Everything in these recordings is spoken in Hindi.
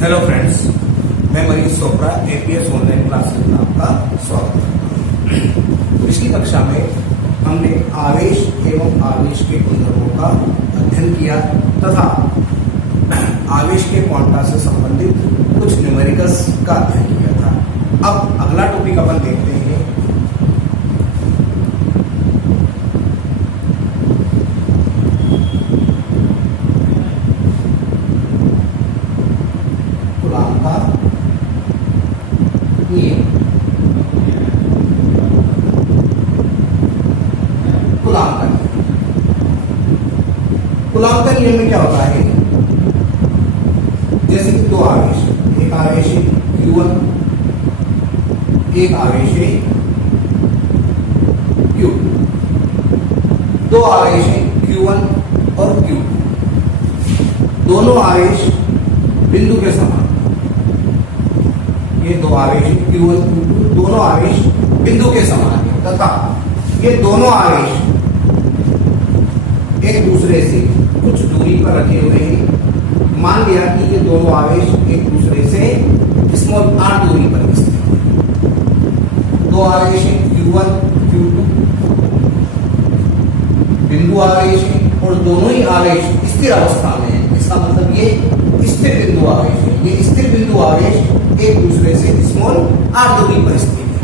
हेलो फ्रेंड्स, मैं Manish Chopra APS online classes में आपका स्वागत करता हूँ। पिछली कक्षा में हमने आवेश एवं आवेश के गुणधर्मों का अध्ययन किया तथा आवेश के क्वांटा से संबंधित कुछ न्यूमेरिकल्स का अध्ययन किया था। अब अगला टॉपिक अपन देखते हैं कूलॉम का नियम। कूलॉम का नियम, कूलॉम का नियम में क्या होता है? जैसे कि दो आवेश, एक आवेश है Q1, एक आवेश है Q2। दो आवेश है Q1 और Q2। दोनों आवेश बिंदु के समान। ये दो आवेश Q1 Q2 दोनों आवेश बिंदु के समान है तथा ये दोनों आवेश एक दूसरे से कुछ दूरी पर रखे हुए हैं। मान लिया कि ये दोनों आवेश एक दूसरे से स्मॉल r दूरी पर स्थित हैं। दो आवेश हैं Q1 Q2 बिंदु आवेश है और दोनों ही आवेश स्थिर अवस्था में है। इसका मतलब ये स्थिर बिंदु आवेश है। ये स्थिर बिंदु आवेश एक दूसरे से स्मॉल r दूरी पर स्थित है।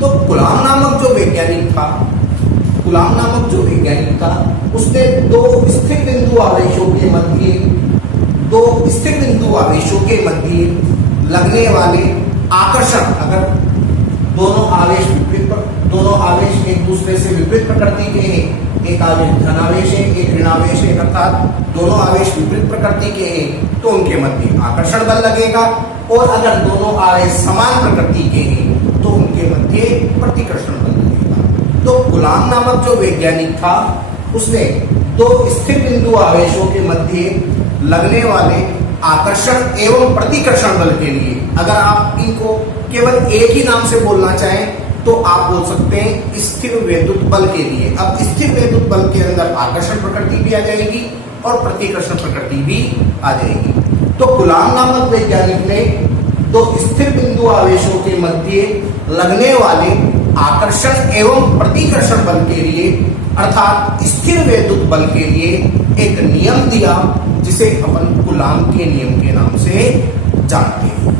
तो कूलॉम नामक जो वैज्ञानिक था उसने दो स्थिर बिंदु आवेशों के मध्य लगने वाले आकर्षण, अगर दोनों आवेश एक दूसरे से विपरीत प्रकृति के हैं, एक आवेश धनावेश है एक ऋणावेश है, अर्थात दोनों आवेश विपरीत प्रकृति के हैं तो उनके मध्य आकर्षण बल लगेगा। और अगर दोनों आवेश समान प्रकृति के हैं तो उनके मध्य प्रतिकर्षण बल लगेगा। तो कूलॉम नामक जो वैज्ञानिक था उसने दो स्थिर बिंदु आवेशों के मध्य लगने वाले आकर्षण एवं प्रतिकर्षण बल के लिए, अगर आप इनको केवल एक ही नाम से बोलना चाहें तो आप बोल सकते हैं स्थिर वैद्युत बल के लिए। अब स्थिर वैद्युत बल के अंदर आकर्षण प्रकृति भी आ जाएगी और प्रतिकर्षण प्रकृति भी आ जाएगी। तो कूलॉम नामक वैज्ञानिक ने दो स्थिर बिंदु आवेशों के मध्य लगने वाले आकर्षण एवं प्रतिकर्षण बल के लिए, अर्थात स्थिर वैद्युत बल के लिए एक नियम दिया जिसे अपन कूलॉम के नियम के नाम से जानते हैं।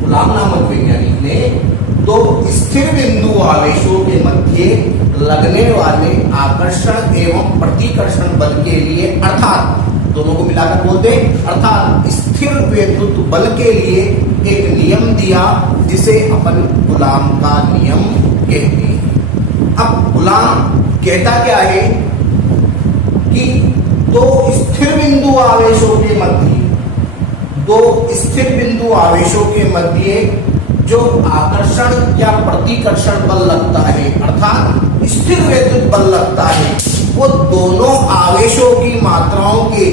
कूलॉम नामक वैज्ञानिक ने दो स्थिर बिंदु आवेशों के मध्य लगने वाले आकर्षण एवं प्रतिकर्षण बल के लिए, अर्थात दोनों को मिलाकर बोलते हैं, अर्थात स्थिर वैद्युत बल के लिए एक नियम दिया जिसे अपन कूलॉम का नियम कहते हैं। अब कूलॉम कहता क्या है कि दो स्थिर बिंदु आवेशों के मध्य जो आकर्षण या प्रतिकर्षण बल लगता है, अर्थात स्थिर वैद्युत बल लगता है, वो दोनों आवेशों की मात्राओं के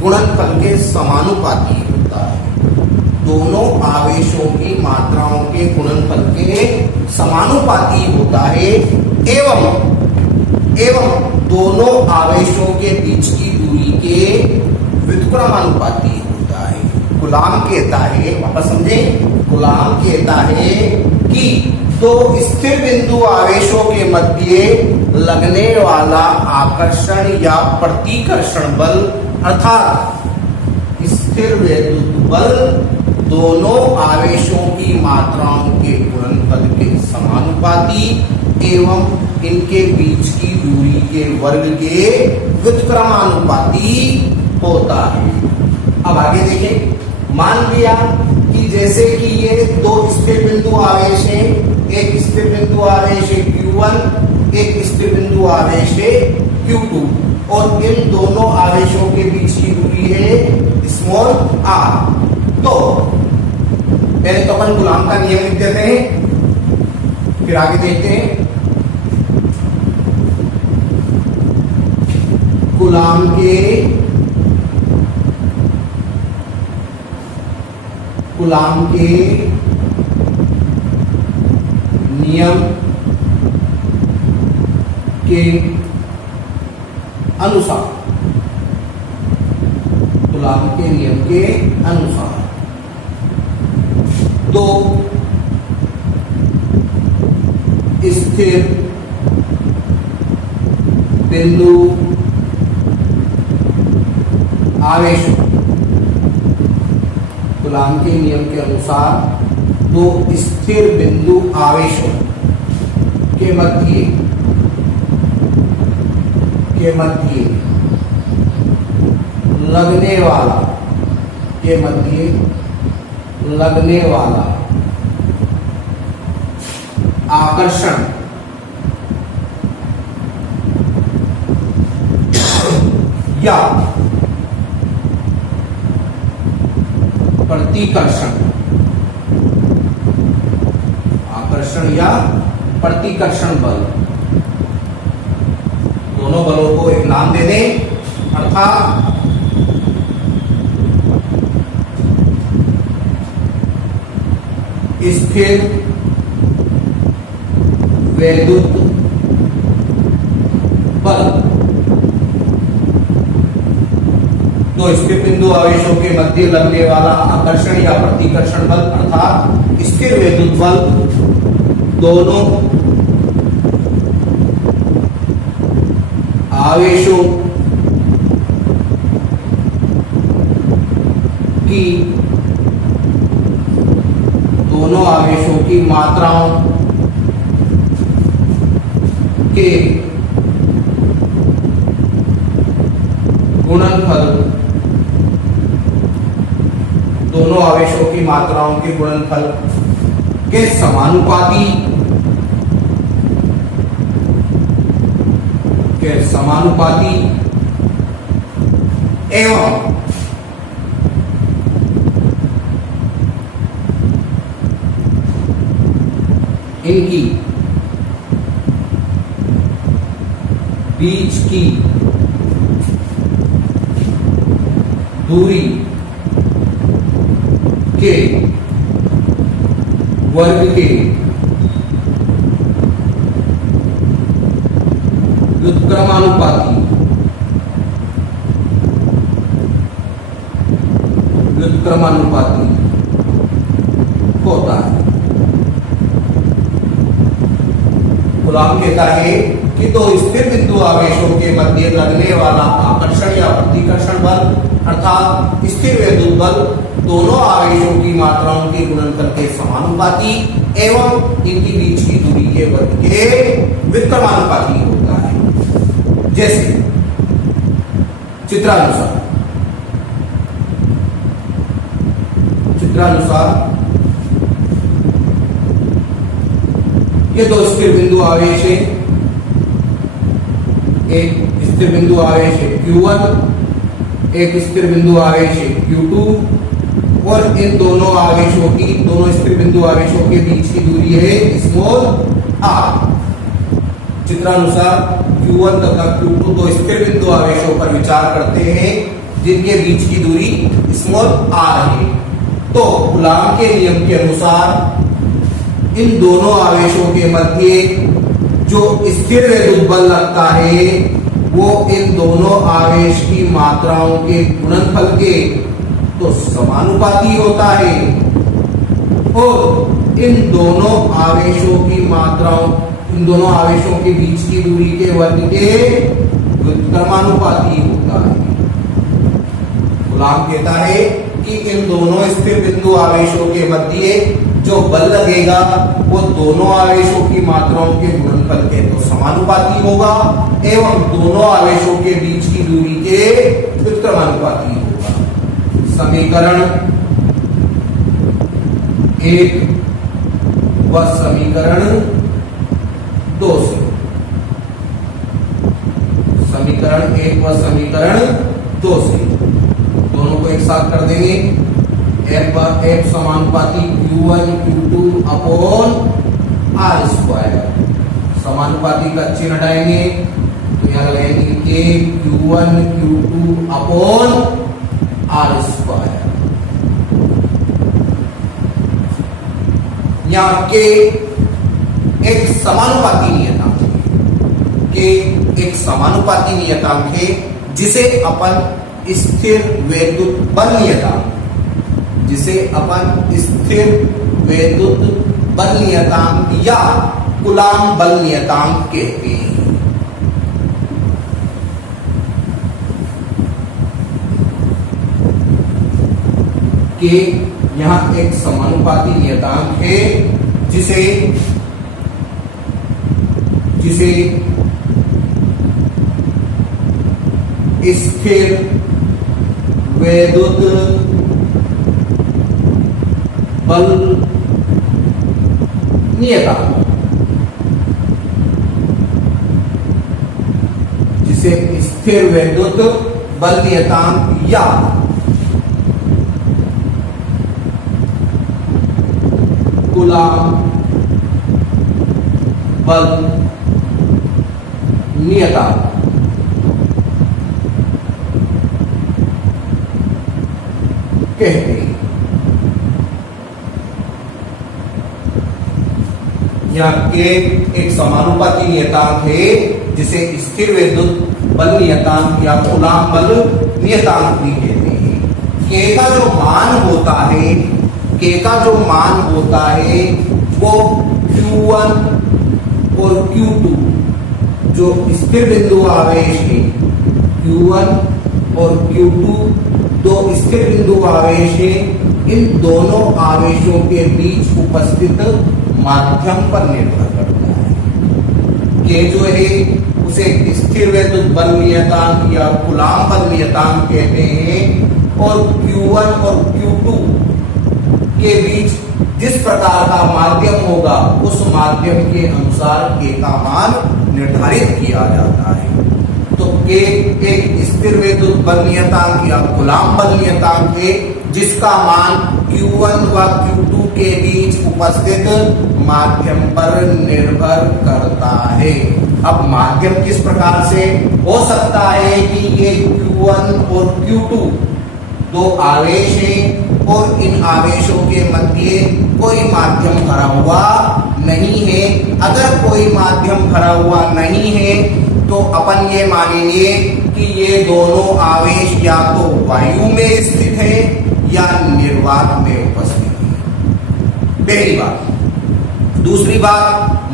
गुणनफल के समानुपाती होता है। दोनों आवेशों की मात्राओं के गुणनफल के समानुपाती होता है एवं दोनों आवेशों के बीच की दूरी के व्युत्क्रमानुपाती होता है। कूलॉम कहता है, वापस समझे, कूलॉम कहता है कि दो स्थिर बिंदु आवेशों के मध्य लगने वाला आकर्षण या प्रतिकर्षण बल, अर्थात स्थिर वैद्युत बल दोनों आवेशों की मात्राओं के गुणनफल के समानुपाती एवं इनके बीच की दूरी के वर्ग के व्युत्क्रमानुपाती होता है। अब आगे देखें, मान लिया कि जैसे कि ये दो स्थिर बिंदु आवेश हैं, एक स्थिर बिंदु आवेश है Q1, एक स्थिर बिंदु आवेश है Q2 और इन दोनों आवेशों के बीच की दूरी है स्मॉल r। तो पहले तो अपन कूलॉम का नियम लिख देते हैं, फिर आगे देखते हैं। कूलॉम के नियम के अनुसार कूलॉम के नियम के अनुसार। तो स्थिर बिंदु आवेश कूलॉम के नियम के अनुसार दो स्थिर बिंदु आवेशों के मध्य लगने वाला आकर्षण या प्रतिकर्षण, आकर्षण या प्रतिकर्षण बल, दोनों बलों को एक नाम दे दें, अर्थात स्थिर वैद्युत बल। दो स्थिर बिंदु आवेशों के मध्य लगने वाला आकर्षण या प्रतिकर्षण बल अर्थात स्थिर वैद्युत बल दोनों आवेशों की मात्राओं के गुणनफल, दोनों आवेशों की मात्राओं के गुणनफल के समानुपाती एवं इनकी बीच की दूरी के वर्ग के व्युत्क्रमानुपाती होता है। कूलॉम कहता है कि दो स्थिर बिंदु आवेशों के मध्य लगने वाला आकर्षण या प्रतिकर्षण बल अर्थात स्थिर वैद्युत बल दोनों आवेशों की मात्राओं के गुणनफल के समानुपाती एवं इनकी बीच की दूरी के वर्ग के व्युत्क्रमानुपाती होता है। जैसे चित्रानुसार ये दो स्थिर बिंदु आवेश है, एक स्थिर बिंदु आवेश है Q1, एक स्थिर बिंदु आवेश है Q2 और इन दोनों स्थिर बिंदु आवेशों के बीच की दूरी है स्मॉल r। चित्रानुसार Q1 तथा Q2 दो स्थिर बिंदु आवेशों पर विचार करते हैं जिनके बीच की दूरी स्मॉल r है। तो कूलॉम के नियम के अनुसार इन दोनों आवेशों के मध्य जो स्थिर वैद्युत बल लगता है वो इन दोनों आवेश की मात्राओं के गुणनफल के तो समानुपाती होता है और इन दोनों आवेशों के बीच की दूरी के वर्ग के व्युत्क्रमानुपाती होता है। कूलॉम कहता है कि इन दोनों स्थिर बिंदु आवेशों के मध्य जो बल लगेगा वो दोनों आवेशों की मात्राओं के गुणनफल के तो समानुपाती होगा एवं दोनों आवेशों के बीच की दूरी के व्युत्क्रमानुपाती होगा। समीकरण 1 व समीकरण 2 से दोनों को एक साथ कर देंगे। F समानुपाती Q1 Q2 upon R square, समानुपाती का चिन्ह हटाएंगे तो यहाँ लगाएंगे K Q1 Q2 upon R square. यहाँ K एक समानुपाती नियतांक है जिसे अपन स्थिर वैद्युत बल नियतांक, जिसे अपन स्थिर वैद्युत बल नियतांक या कूलाम बल नियतांक कहते हैं। कि यहां एक समानुपाती नियतांक है जिसे स्थिर वैद्युत बल नियतांक, जिसे स्थिर वैद्युत बल नियतांक या कूलाम बल नियतांक कहते हैं। यहाँ के एक समानुपाती नियतांक है जिसे स्थिर वैद्युत बल नियतांक या कूलाम बल नियतांक भी कहते हैं। के का जो मान होता है, के का जो मान होता है वो Q1 और Q2 जो स्थिर बिंदु आवेश है, Q1 और Q2 दो स्थिर बिंदु आवेश है, इन दोनों आवेशों के बीच उपस्थित माध्यम पर निर्भर करता है। के जो है उसे स्थिर वैद्युत बल नियतांक या कूलाम बल नियतांक कहते हैं। और Q1 और Q2 के बीच जिस प्रकार का माध्यम होगा उस माध्यम के अनुसार के का मान निर्धारित किया जाता है। तो के एक स्थिर वैद्युत बल नियतांक या कूलाम बल नियतांक है जिसका मान Q1 व Q2 के बीच उपस्थित माध्यम पर निर्भर करता है। अब माध्यम किस प्रकार से हो सकता है कि ये Q1 और Q2 दो आवेश हैं और इन आवेशों के मध्य कोई माध्यम भरा हुआ नहीं है। अगर कोई माध्यम भरा हुआ नहीं है तो अपन ये मानेंगे कि ये दोनों आवेश या तो वायु में स्थित है या निर्वात में उपस्थित है। पहली बात। दूसरी बात,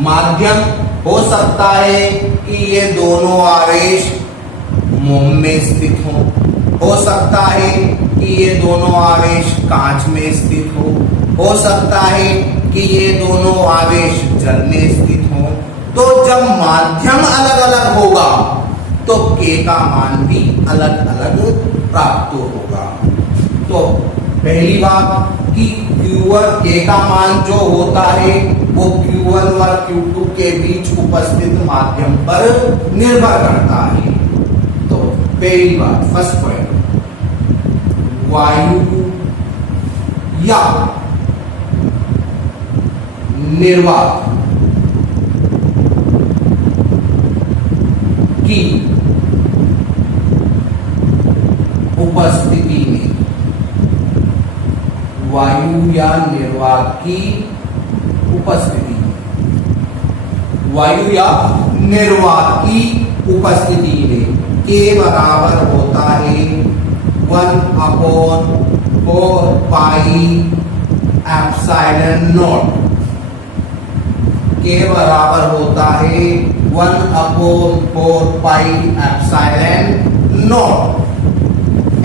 माध्यम हो सकता है कि ये दोनों आवेश मोम में स्थित हों, हो सकता है कि ये दोनों आवेश कांच में स्थित हो सकता है कि ये दोनों आवेश जल में स्थित हो। तो जब माध्यम अलग अलग होगा तो के का मान भी अलग अलग प्राप्त होगा। तो पहली बात कि Q1 के का मान जो होता है वो Q1 व Q2 के बीच उपस्थित माध्यम पर निर्भर करता है। तो पहली बात, फर्स्ट पॉइंट, वायु या निर्वात की उपस्थिति में, वायु या निर्वात की उपस्थिति में, वायु या निर्वात की उपस्थिति में के बराबर होता है 1/4 पाई एप्सिलॉन नॉट। के बराबर होता है 1/4 pi epsilon not.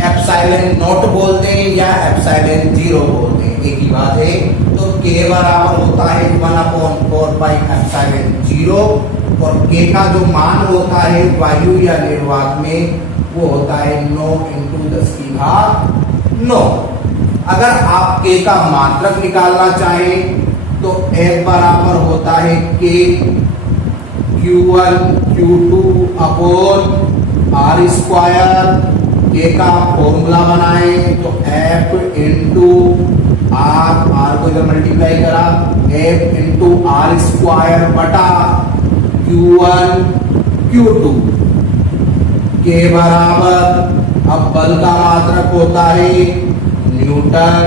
Epsilon not बोलते हैं या एप्सिलॉन 0 बोलते हैं, एक ही बात है। तो के बराबर होता है 1/4 पाई एप्सिलॉन 0 और के का जो मान होता है वायु या निर्वात में वो होता है 9 × 10⁹। अगर आप के का मात्रक निकालना चाहें तो एक बराबर होता है के Q1 Q2 अपॉन R²। के का फॉर्मूला बनाए तो F × R को जब मल्टीप्लाई करा F × R² बटा Q1 Q2 के बराबर, अब बल का मात्रक होता है न्यूटन,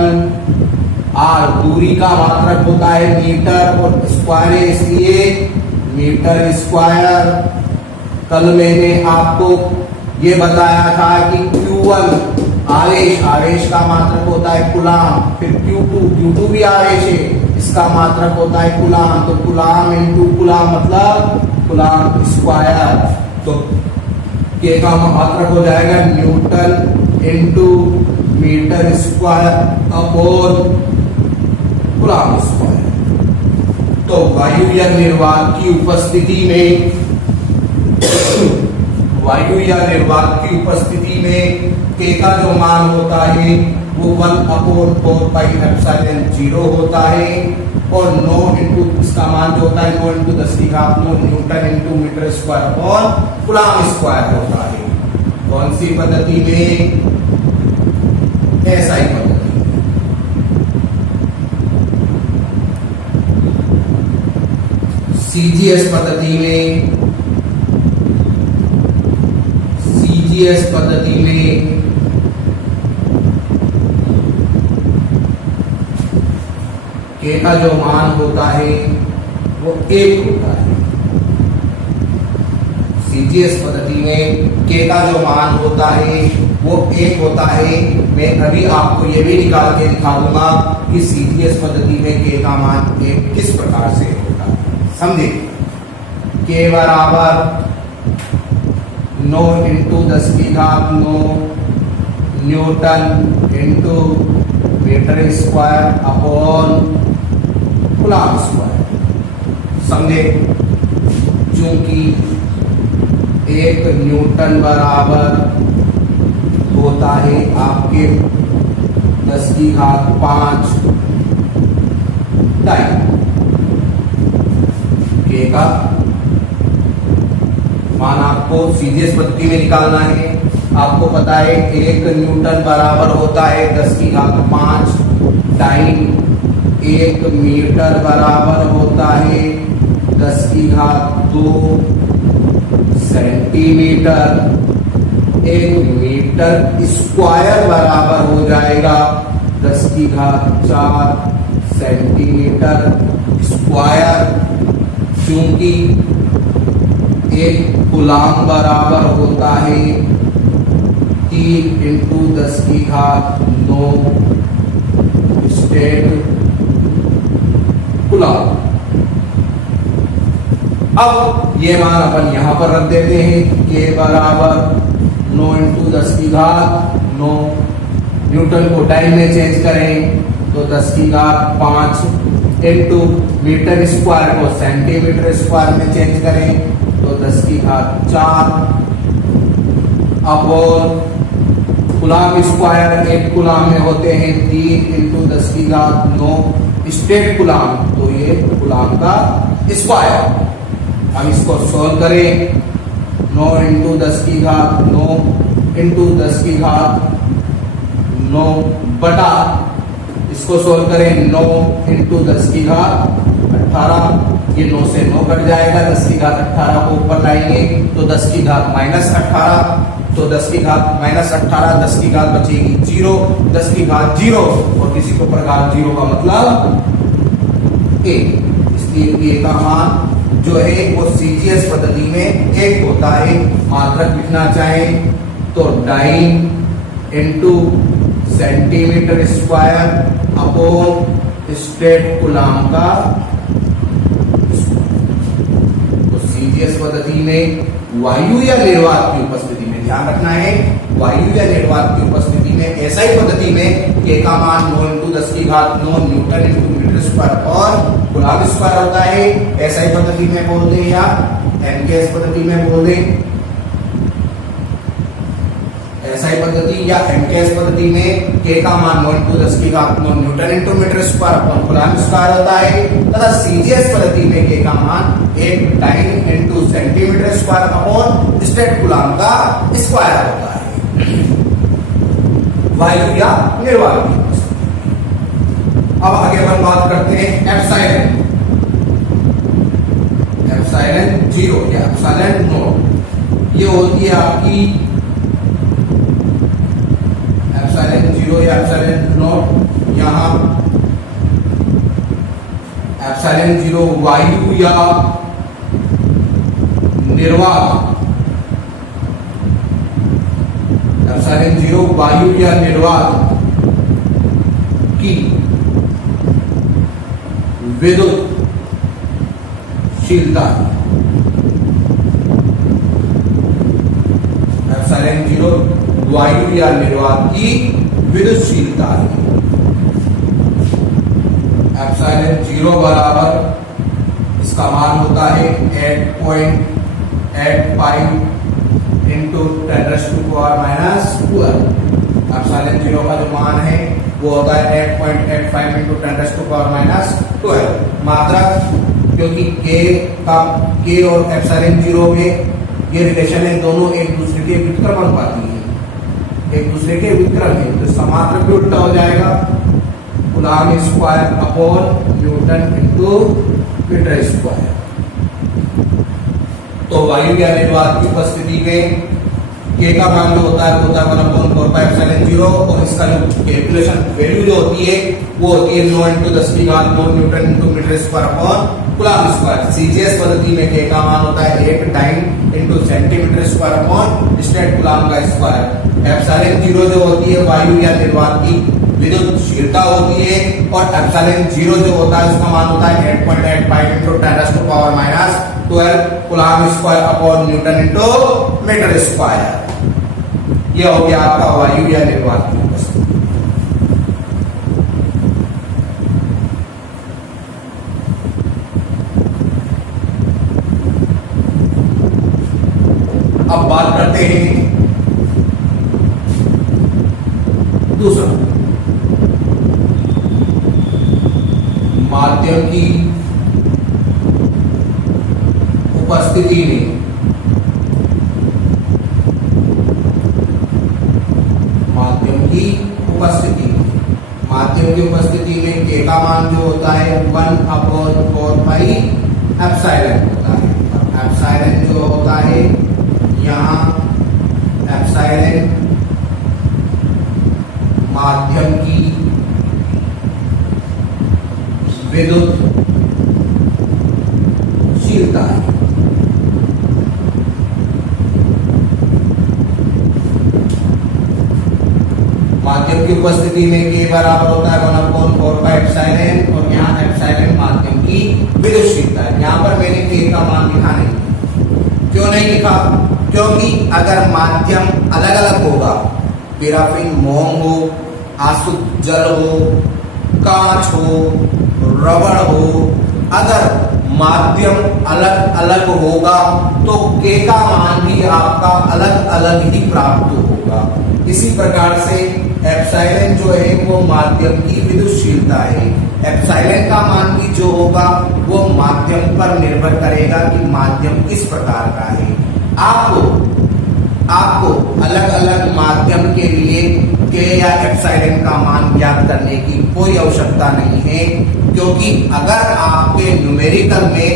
आर दूरी का मात्रक होता है मीटर और स्क्वायर है इसलिए मीटर स्क्वायर। कल मैंने आपको ये बताया था कि Q Q1 आवेश का मात्रक होता है कूलाम। फिर Q2 भी आवेश है, इसका मात्रक होता है कूलाम। तो कूलाम इंटू कूलाम मतलब कूलाम स्क्वायर। तो K का मात्रक हो जाएगा newton into metre square upon coulomb square. तो वायु या निर्वात की उपस्थिति में K का जो मान होता है वो 1/4πε0 होता है। और 9 इंटू इसका मान जो होता है 9 into 10⁹ newton into metre square और कूलाम स्क्वायर होता है। कौन सी पद्धति में? एसआई पद्धति में। सीजीएस पद्धति में K का जो मान होता है वो 1 होता है। सीजीएस पद्धति में K का जो मान होता है वो 1 होता है। मैं अभी आपको ये भी निकाल के दिखाऊंगा कि सीजीएस पद्धति में K का मान 1 किस प्रकार से होता है। समझे? K बराबर 9 into 10⁹ newton into metre square upon coulomb square. समझे? चूंकि 1 न्यूटन बराबर होता है आपके 10⁵ डाइन। K का मान आपको सीजीएस पद्धति में निकालना है। आपको पता है 1 न्यूटन बराबर होता है 10⁵ डाइन। 1 मीटर बराबर होता है 10⁵ सेंटीमीटर। 1 मीटर स्क्वायर बराबर हो जाएगा 10⁴ सेंटीमीटर स्क्वायर। चूंकि 1 कूलाम बराबर होता है 3 इंटू 10⁹ स्टेट कूलाम। अब ये मान अपन यहां पर रख देते हैं। K बराबर 9 इंटू 10⁵ न्यूटन को टाइम में चेंज करें तो 10⁵ इंटू मीटर स्क्वायर को सेंटीमीटर स्क्वायर में चेंज करें तो 10⁴ अपॉन कूलाम स्क्वायर। 1 कूलाम में होते हैं 3 इंटू 10⁹ स्टेट कूलाम। तो ये कूलाम का स्क्वायर। हम इसको सोल्व करें। 9 इंटू 10⁵ इंटू 10⁵ बटा इसको सोल्व करें 9 इंटू 10⁵ ये 9 से 9 कट जाएगा। 10⁵ को ऊपर लाएंगे तो 10⁻18। तो 10⁻18 10⁻ बचेगी 0। 10⁻0 और किसी को प्रकार 0 का मतलब 1। इसलिए A का मान जो है वो सीजीएस पद्धति में 1 होता है। मात्रक लिखना चाहें तो dyne into centimetre square upon stat coulomb का। तो सीजीएस पद्धति में वायु या निर्वात की उपस्थिति में ध्यान रखना है, वायु या निर्वात की उपस्थिति में एसआई पद्धति में K का मान 9 into 10⁹ newton into metre square और कूलाम स्क्वायर होता है। एसआई पद्धति में बोल दें या एमकेएस पद्धति में बोल दें। एसआई पद्धति या एमकेएस पद्धति में K का मान 9 into 10⁵ newton into metre square upon coulomb square होता है। तथा सीजीएस पद्धति में K का मान 1 dyne into centimetre square upon stat coulomb का स्क्वायर होता है। वायु या निर्वात की उपस्थिति। अब आगे अपन बात करते हैं एप्सिलॉन। एप्सिलॉन 0 या एप्सिलॉन नॉट ये होती है आपकी एप्सिलॉन 0 या एप्सिलॉन नॉट। यहाँ एप्सिलॉन 0 वायु या निर्वात। एप्सिलॉन 0 वायु या निर्वात की विद्युतशीलता, एप्सिलॉन 0 वायु या निर्वात की विद्युतशीलता है। एप्सिलॉन 0 बराबर इसका मान होता है 8.85 इंटू 10⁻⁻²। एप्सिलॉन 0 का जो मान है वो होता है 8.85 इंटू 10⁻²। मात्रक, क्योंकि के और एप्सिलॉन 0 में ये रिलेशन है, दोनों एक दूसरे के व्युत्क्रम अनुपाती है, एक दूसरे के व्युत्क्रम है, तो इसका मात्रक भी उल्टा हो जाएगा, coulomb square upon newton into metre square. तो वायु या निर्वात की उपस्थिति में के का मान जो होता है वो होता है 1/4πε0, और इसका जो कैलकुलेशन वैल्यू जो होती है वो होती है 9 × 10⁹ newton into metre square upon coulomb square. CGS पद्धति में के का मान होता है 8 dyne into centimetre square upon stat coulomb का स्क्वायर। एप्सिलॉन 0 जो होती है वायु या निर्वात की विद्युतशीलता होती है, और एप्सिलॉन 0 जो होता है उसका मान होता है 8.85 into 10⁻⁻12 coulomb square upon newton into metre square. यह हो गया आपका वायु या निर्वात की उपस्थिति। अब बात करते हैं दूसरा, माध्यम की उपस्थिति में माध्यम की उपस्थिति में के का मान जो होता है 1/4πε होता है। एप्सिलॉन जो होता है यहाँ एप्सिलॉन माध्यम की विद्युतशीलता है। माध्यम की उपस्थिति में के बराबर होता है 1/4πε, और यहाँ एप्सिलॉन माध्यम की विद्युतशीलता है। यहाँ पर मैंने के का मान लिखा नहीं। क्यों नहीं लिखा? क्योंकि अगर माध्यम अलग अलग होगा, पैराफिन मोम हो, आसुत जल हो, कांच हो, रबड़ हो, अगर माध्यम अलग अलग होगा तो के का मान भी आपका अलग अलग ही प्राप्त होगा। इसी प्रकार से एप्सिलॉन जो है वो माध्यम की विद्युतशीलता है। एप्सिलॉन का मान भी जो होगा वो माध्यम पर निर्भर करेगा कि माध्यम किस प्रकार का है। आपको अलग अलग माध्यम के लिए के या एप्सिलॉन का मान ज्ञात करने की कोई आवश्यकता नहीं है, क्योंकि अगर आपके न्यूमेरिकल में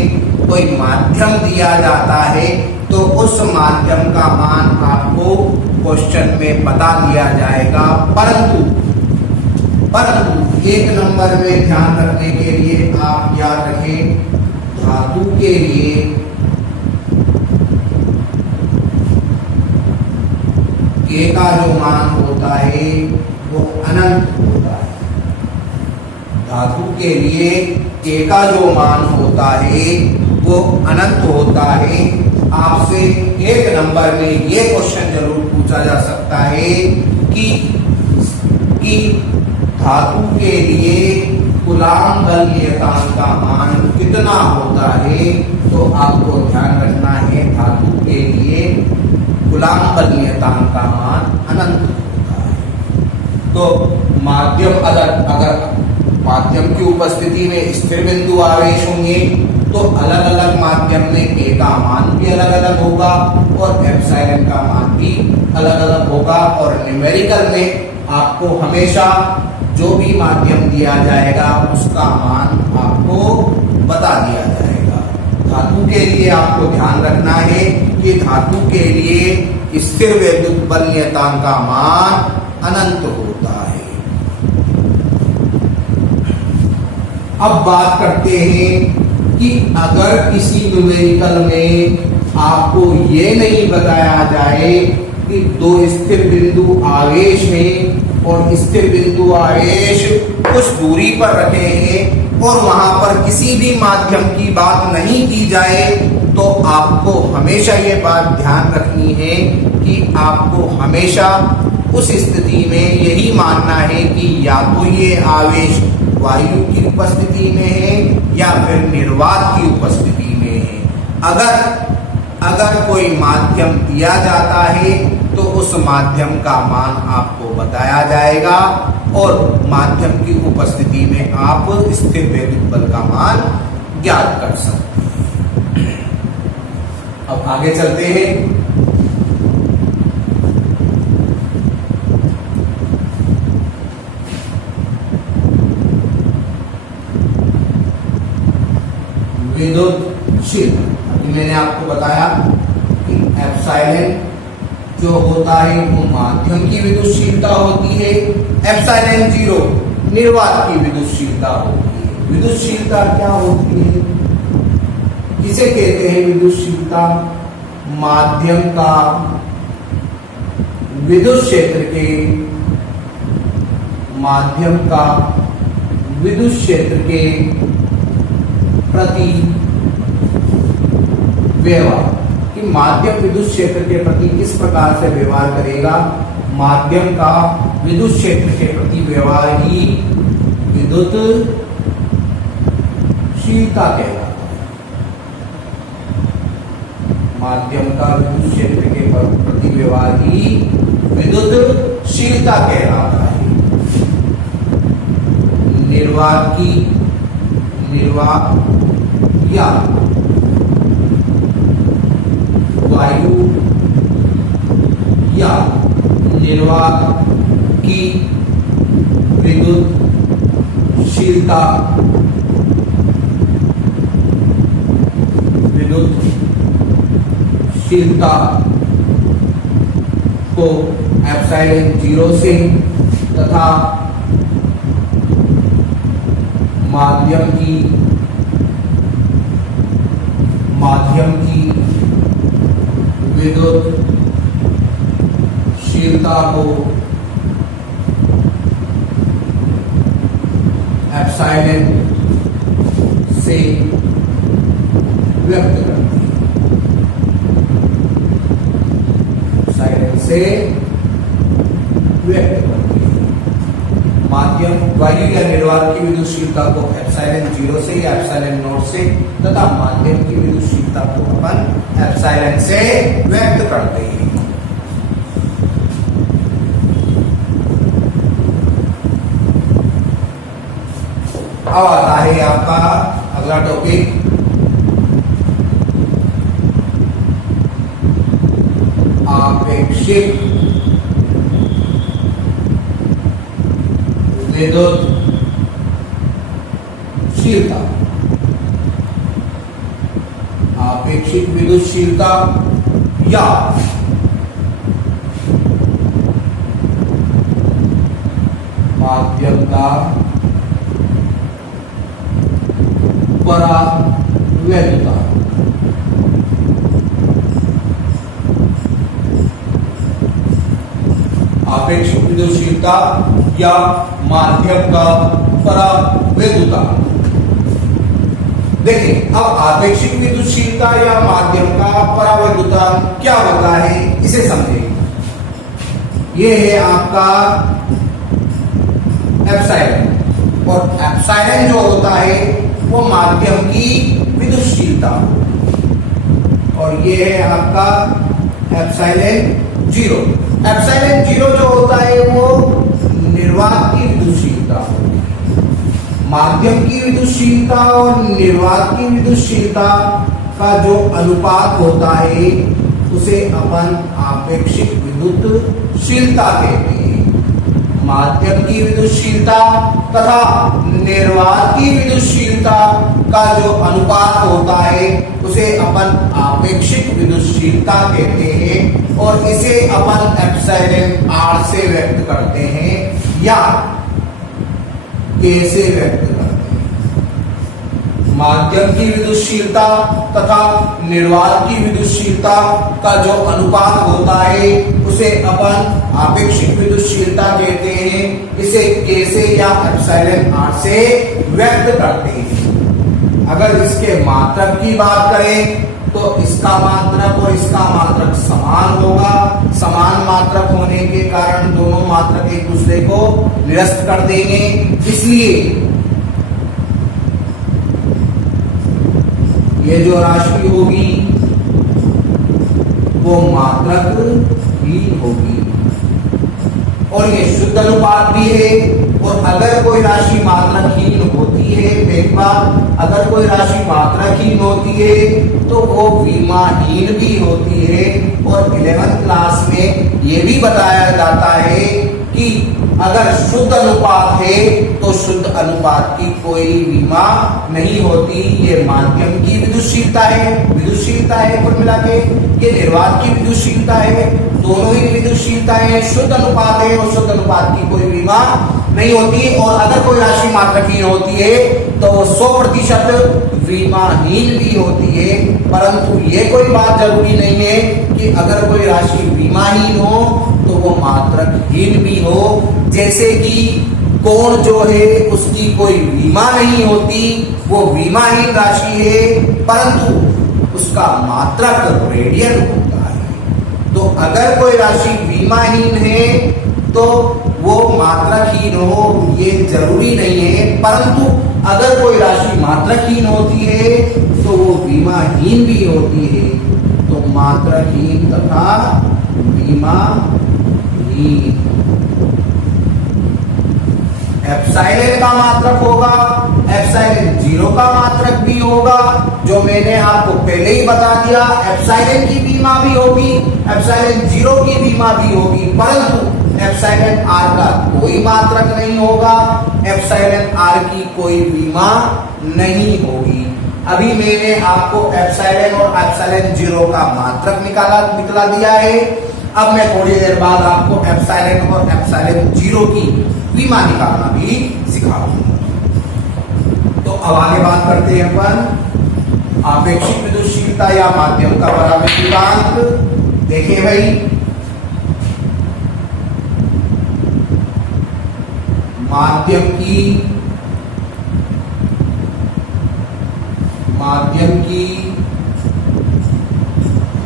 कोई माध्यम दिया जाता है तो उस माध्यम का मान आपको क्वेश्चन में बता दिया जाएगा। परंतु एक नंबर में ध्यान रखने के लिए आप याद रखें, धातु के लिए के का जो मान होता है वो अनंत होता है। धातु के लिए के का जो मान होता है वो अनंत होता है। आपसे एक नंबर में ये क्वेश्चन जरूर पूछा जा सकता है कि धातु के लिए कूलॉम बल नियतांक का मान कितना होता है। तो आपको ध्यान रखना है धातु के लिए कूलॉम बल नियतांक का मान अनंत होता है। तो माध्यम अगर माध्यम की उपस्थिति में स्थिर बिंदु आवेश होंगे तो अलग अलग माध्यम में के का मान भी अलग अलग होगा और एप्सिलॉन का मान भी अलग अलग होगा। और न्यूमेरिकल में आपको हमेशा जो भी माध्यम दिया जाएगा उसका मान आपको बता दिया जाएगा। धातु के लिए आपको ध्यान रखना है कि धातु के लिए स्थिर विद्युत बल नियतांक का मान अनंत होता है। अब बात करते हैं कि अगर किसी न्यूमेरिकल में आपको ये नहीं बताया जाए कि दो स्थिर बिंदु आवेश है और स्थिर बिंदु आवेश कुछ दूरी पर रखे हैं और वहां पर किसी भी माध्यम की बात नहीं की जाए, तो आपको हमेशा ये बात ध्यान रखनी है कि आपको हमेशा उस स्थिति में यही मानना है कि या तो ये आवेश वायु की उपस्थिति में है या फिर निर्वात की उपस्थिति में है। अगर कोई माध्यम दिया जाता है तो उस माध्यम का मान आपको बताया जाएगा और माध्यम की उपस्थिति में आप स्थिर वैद्युत बल का मान ज्ञात कर सकते हैं। अब आगे चलते हैं। विद्युतशील, अभी मैंने आपको बताया कि एप्सिलॉन जो होता है वो माध्यम की विद्युतशीलता होती है, एप्सिलॉन 0 निर्वात की विद्युतशीलता होती है। विद्युतशीलता क्या होती है, किसे कहते हैं विद्युतशीलता? माध्यम का विद्युत क्षेत्र के प्रति व्यवहार, कि माध्यम विद्युत क्षेत्र के प्रति किस प्रकार से व्यवहार करेगा। माध्यम का विद्युत क्षेत्र के प्रति व्यवहार ही विद्युतशीलता कहलाता है। माध्यम का विद्युत क्षेत्र के प्रति व्यवहार ही विद्युतशीलता कहलाता है। निर्वात या वायु या निर्वात की विद्युतशीलता को एप्सिलॉन 0 से तथा माध्यम की विद्युतशीलता को एप्सिलॉन से व्यक्त करती है। एप्सिलॉन से व्यक्त करती है। माध्यम वायु या निर्वात की विद्युतशीलता को एप्सिलॉन 0 से या एप्सिलॉन 0 से तथा माध्यम की विद्युतशीलता को अपन एप्सिलॉन से व्यक्त करते हैं। अब आता है आपका अगला टॉपिक, आपेक्षिक विद्युतशीलता। आपेक्षिक विद्युतशीलता या माध्यम का परावैद्युता। आपेक्षिक विद्युतशीलता या माध्यम का परावैद्युता। देखिए, अब आपेक्षिक विद्युतशीलता या माध्यम का परावैद्युता क्या होता है, इसे समझें। यह है आपका एप्सिलॉन, और एप्सिलॉन जो होता है वो माध्यम की विद्युतशीलता, और ये है आपका एप्सिलॉन 0। एप्सिलॉन 0 जो होता है वो निर्वात की विद्युतशीलता होती है। माध्यम की विद्युतशीलता और निर्वात की विद्युतशीलता का जो अनुपात होता है उसे अपन आपेक्षिक विद्युतशीलता कहते हैं। माध्यम की विद्युतशीलता तथा निर्वात की विद्युतशीलता का जो अनुपात होता है उसे अपन आपेक्षिक विद्युतशीलता कहते हैं, और इसे अपन एप्सिलॉन R से व्यक्त करते हैं या K से व्यक्त करते हैं। माध्यम की विद्युतशीलता तथा निर्वात की विद्युतशीलता का जो अनुपात होता है उसे अपन आपेक्षिक विद्युतशीलता कहते हैं। इसे K से या एप्सिलॉन r से व्यक्त करते हैं। अगर इसके मात्रक की बात करें तो इसका मात्रक और इसका मात्रक समान होगा। समान मात्रक होने के कारण दोनों मात्रक एक दूसरे को निरस्त कर देंगे, इसलिए ये जो राशि होगी वो मात्रक ही होगी और ये शुद्ध अनुपात भी है। और अगर कोई राशि मात्रकहीन होती है, एक बार अगर कोई राशि मात्रकहीन होती है तो वो विमाहीन भी होती है। और 11th क्लास में ये भी बताया जाता है कि अगर शुद्ध अनुपात है तो शुद्ध अनुपात की कोई विमा नहीं होती। ये माध्यम की विद्युतशीलता है कुल मिला के। ये निर्वात की विद्युतशीलता है, दोनों ही विद्युतशीलताएं शुद्ध अनुपात है और शुद्ध अनुपात की कोई विमा नहीं होती। और अगर कोई राशि मात्रकीय होती है तो वो 100% विमाहीन भी होती है। परंतु ये कोई बात जरूरी नहीं है कि अगर कोई राशि विमाहीन हो तो वो मात्रकहीन भी हो। जैसे कि कोण जो है उसकी कोई विमा नहीं होती, वो विमाहीन राशि है, परंतु उसका मात्रक रेडियन होता है। तो अगर कोई राशि विमाहीन है तो वो मात्रकहीन हो, ये जरूरी नहीं है। परंतु अगर कोई राशि मात्रकहीन होती है तो वो विमाहीन भी होती है। तो मात्रकहीन तथा विमाहीन। एप्सिलॉन का मात्रक होगा, एप्सिलॉन 0 का मात्रक भी होगा, जो मैंने आपको पहले ही बता दिया। एप्सिलॉन की बीमा भी होगी, एप्सिलॉन 0 की बीमा भी होगी, परंतु एप्सिलॉन r का कोई मात्रक नहीं होगा, एप्सिलॉन r की कोई बीमा नहीं होगी। अभी मैंने आपको एप्सिलॉन और एप्सिलॉन 0 का मात्रक निकला दिया है। अब मैं थोड़ी देर बाद आपको एप्सिलॉन और एप्सिलॉन 0 की बीमा निकालना भी सिखाऊंगा। तो अब आगे बात करते हैं अपन आपेक्षिक विद्युतशीलता या माध्यम का परावर्तनांक। देखिए भाई, माध्यम की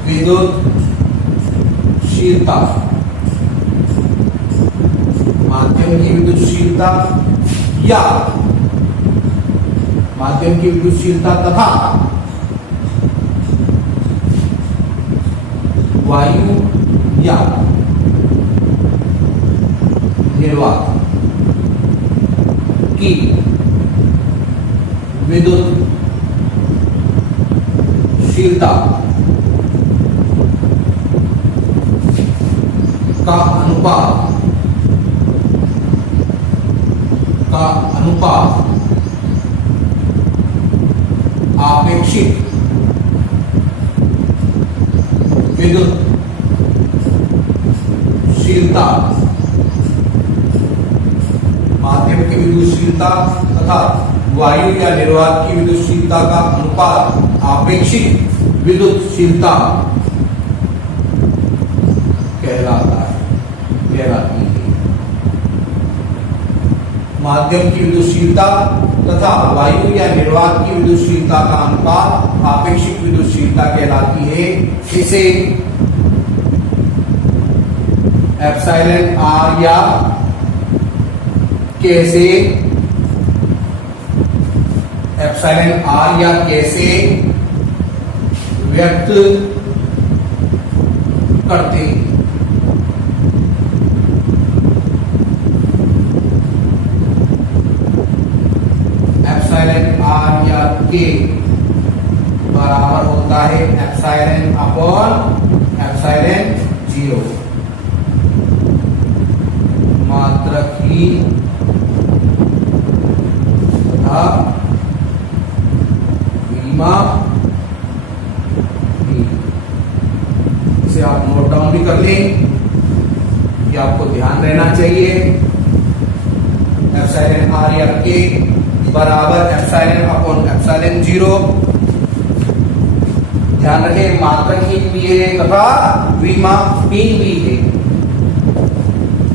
विद्युतशीलता, माध्यम की विद्युतशीलता या माध्यम की विद्युतशीलता तथा वायु या निर्वात की विद्युतशीलता का अनुपात आपेक्षिक विद्युतशीलता, माध्यम की विद्युतशीलता तथा वायु या निर्वात की विद्युतशीलता का अनुपात आपेक्षिक विद्युतशीलता कहलाती है। माध्यम की विद्युतशीलता तथा वायु या निर्वात की विद्युतशीलता का अनुपात आपेक्षिक विद्युतशीलता कहलाती है। इसे एप्सिलॉन r या कैसे एप्सिलॉन r या कैसे व्यक्त करते हैं। एप्सिलॉन r या के बराबर होता है एप्सिलॉन अपॉन एप्सिलॉन 0। मात्रक ही तथा विमा ही। इसे आप नोट डाउन भी कर लें, ये आपको ध्यान रहना चाहिए। एप्सिलॉन r या के बराबर एप्सिलॉन अपॉन एप्सिलॉन 0। ध्यान रखें मात्रकहीन भी है तथा विमाहीन भी है।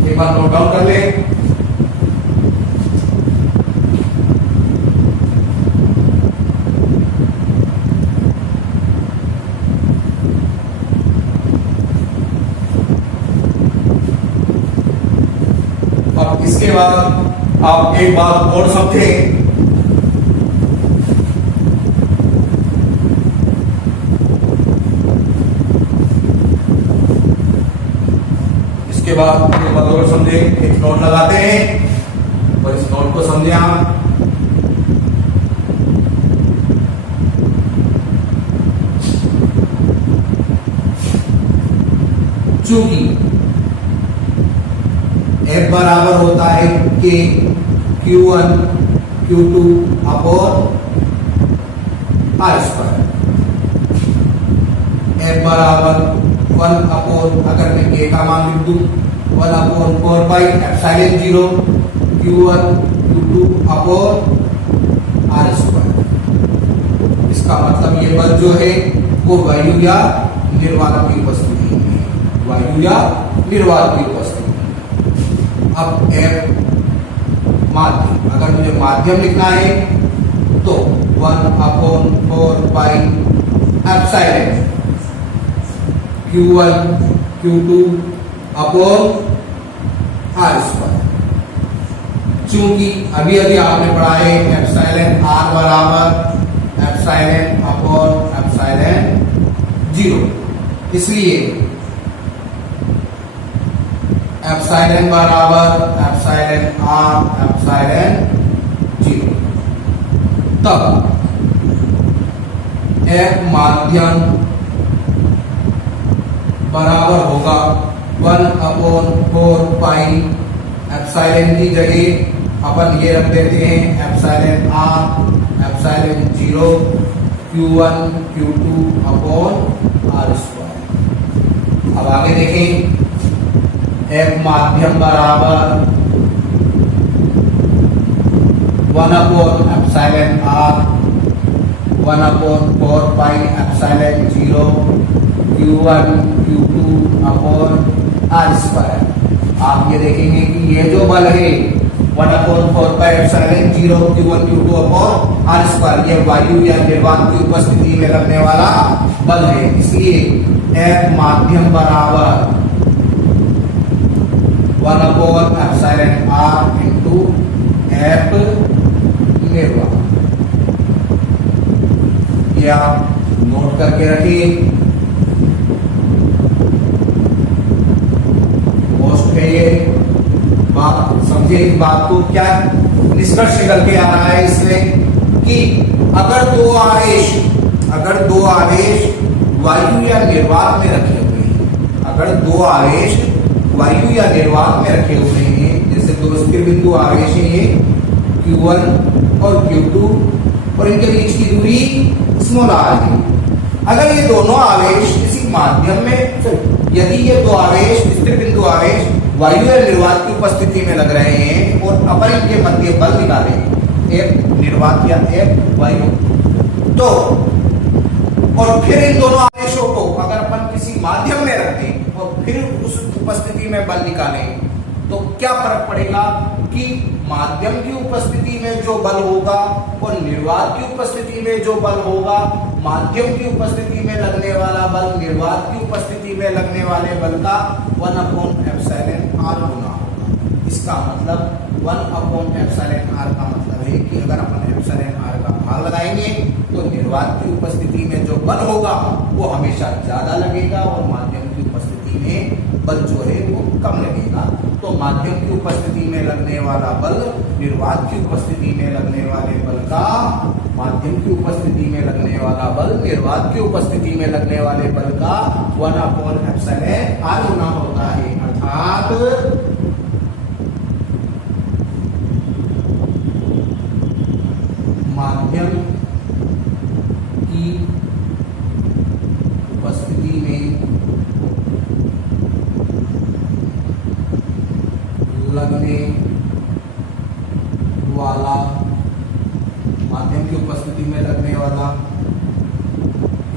एक बार नोट डाउन कर ले। अब इसके बाद आप एक बात और समझें, इसके बाद एक बात और समझे, एक नोट लगाते हैं और इस नोट को समझे आप। चूंकि F बराबर होता है K Q1 Q2 upon R square. F बराबर 1 अपॉन, अगर मैं K का मान लिख दूं 1 upon 4 pi epsilon 0 Q1 Q2 upon R square. इसका मतलब ये बल जो है वो वायु या निर्वात की उपस्थिति में, वायु या निर्वात की उपस्थिति। अब F माध्यम, अगर मुझे माध्यम लिखना है तो 1 upon 4 pi epsilon Q1 Q2 upon R square. चूंकि अभी अभी आपने पढ़ा है एप्सिलॉन R बराबर एप्सिलॉन अपॉन एप्सिलॉन 0, इसलिए एप्सिलॉन बराबर एप्सिलॉन R एप्सिलॉन 0। तब F माध्यम बराबर होगा 1 अपॉन 4 पाई एप्सिलॉन की जगह अपन ये रख देते हैं epsilon R epsilon 0 Q1 Q2 upon R square. अब आगे देखें, F माध्यम बराबर 1 upon epsilon R 1 upon 4 pi epsilon 0 Q1 Q2 upon R square. आप ये देखेंगे कि ये जो बल है 1 upon 4 pi epsilon 0 Q1 Q2 upon R square, ये वायु या निर्वात की उपस्थिति में लगने वाला बल है। इसलिए F माध्यम बराबर 1 upon epsilon R into F निर्वात। ये आप नोट करके रखिए। मोस्ट है ये बात, समझिए इस बात को। क्या निष्कर्ष निकल के आ रहा है इसमें कि अगर दो आवेश वायु या निर्वात में रखे हुए हैं, अगर दो आवेश वायु या निर्वात में रखे हुए हैं, जैसे दो स्थिर बिंदु आवेश हैं ये Q1 और Q2 और इनके बीच की दूरी स्मॉल r है। अगर ये दोनों आवेश किसी माध्यम में, यदि ये दो आवेश स्थिर बिंदु आवेश वायु या निर्वात की उपस्थिति में लग रहे हैं और अपन इनके मध्य बल निकालें F निर्वात या F वायु, तो और फिर इन दोनों आवेशों को अगर अपन किसी माध्यम में रख दें और फिर उस उपस्थिति में बल निकालें, तो क्या फर्क पड़ेगा कि माध्यम की उपस्थिति में जो बल होगा और निर्वात की उपस्थिति में जो बल होगा, माध्यम की उपस्थिति में लगने वाला बल निर्वात की उपस्थिति में लगने वाले बल का 1 अपॉन एप्सिलॉन R गुना होगा। इसका मतलब 1 अपॉन एप्सिलॉन R का मतलब है कि अगर अपन एप्सिलॉन R का मान लगाएंगे तो निर्वात की उपस्थिति में जो बल होगा वो हमेशा ज्यादा लगेगा और माध्यम की उपस्थिति में बल जो है वो कम लगेगा। तो माध्यम की उपस्थिति में लगने वाला बल निर्वात की उपस्थिति में लगने वाले बल का, माध्यम की उपस्थिति में लगने वाला बल निर्वात की उपस्थिति में लगने वाले बल का 1 अपॉन एप्सिलॉन R गुना होता है। अर्थात माध्यम की उपस्थिति में लगने वाला, माध्यम की उपस्थिति में लगने वाला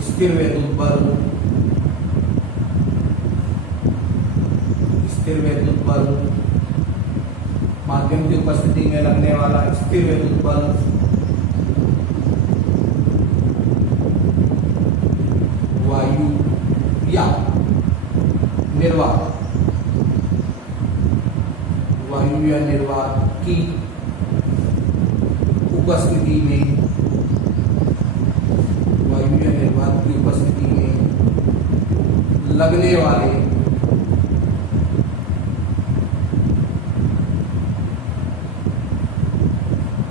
स्थिर वैद्युत बल, स्थिर वैद्युत बल, माध्यम की उपस्थिति में लगने वाला स्थिर वैद्युत बल, वायु या निर्वात, वायु या निर्वात की उपस्थिति में, वायु या निर्वात की उपस्थिति में लगने वाले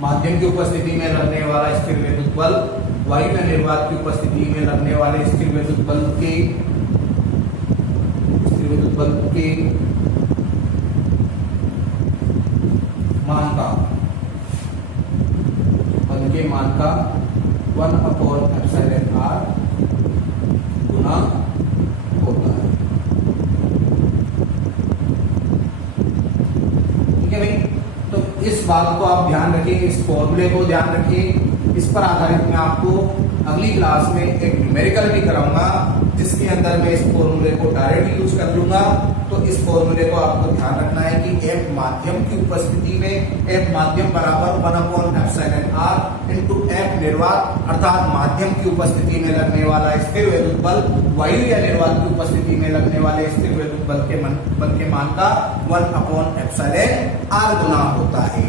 माध्यम की उपस्थिति में लगने वाला स्थिर वैद्युत बल, वायु या निर्वात की उपस्थिति में लगने वाले स्थिर वैद्युत बल के मान का 1/εr गुना होता है। ठीक है भाई, तो इस बात को आप ध्यान रखिए, इस फॉर्मूले को ध्यान रखिए। इस पर आधारित मैं आपको अगली क्लास में एक न्यूमेरिकल भी कराऊंगा, जिसके अंदर मैं इस फॉर्मूले को डायरेक्ट यूज कर लूंगा। तो इस फॉर्मूले को आपको ध्यान रखना है कि F माध्यम की उपस्थिति में F माध्यम बराबर 1/εr इंटू F निर्वात, अर्थात माध्यम की उपस्थिति में लगने वाला स्थिर वैद्युत बल, वायु या निर्वात की उपस्थिति में लगने वाले स्थिर वैद्युत बल के मान का 1/εr गुना होता है।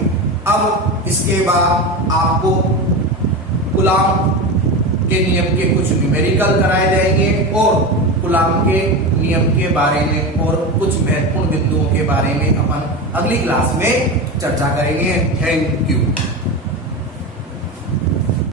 अब इसके बाद आपको कूलॉम के नियम के कुछ न्यूमेरिकल कराए जाएंगे और कूलॉम के नियम के बारे में और कुछ महत्वपूर्ण बिंदुओं के बारे में अपन अगली क्लास में चर्चा करेंगे। Thank you.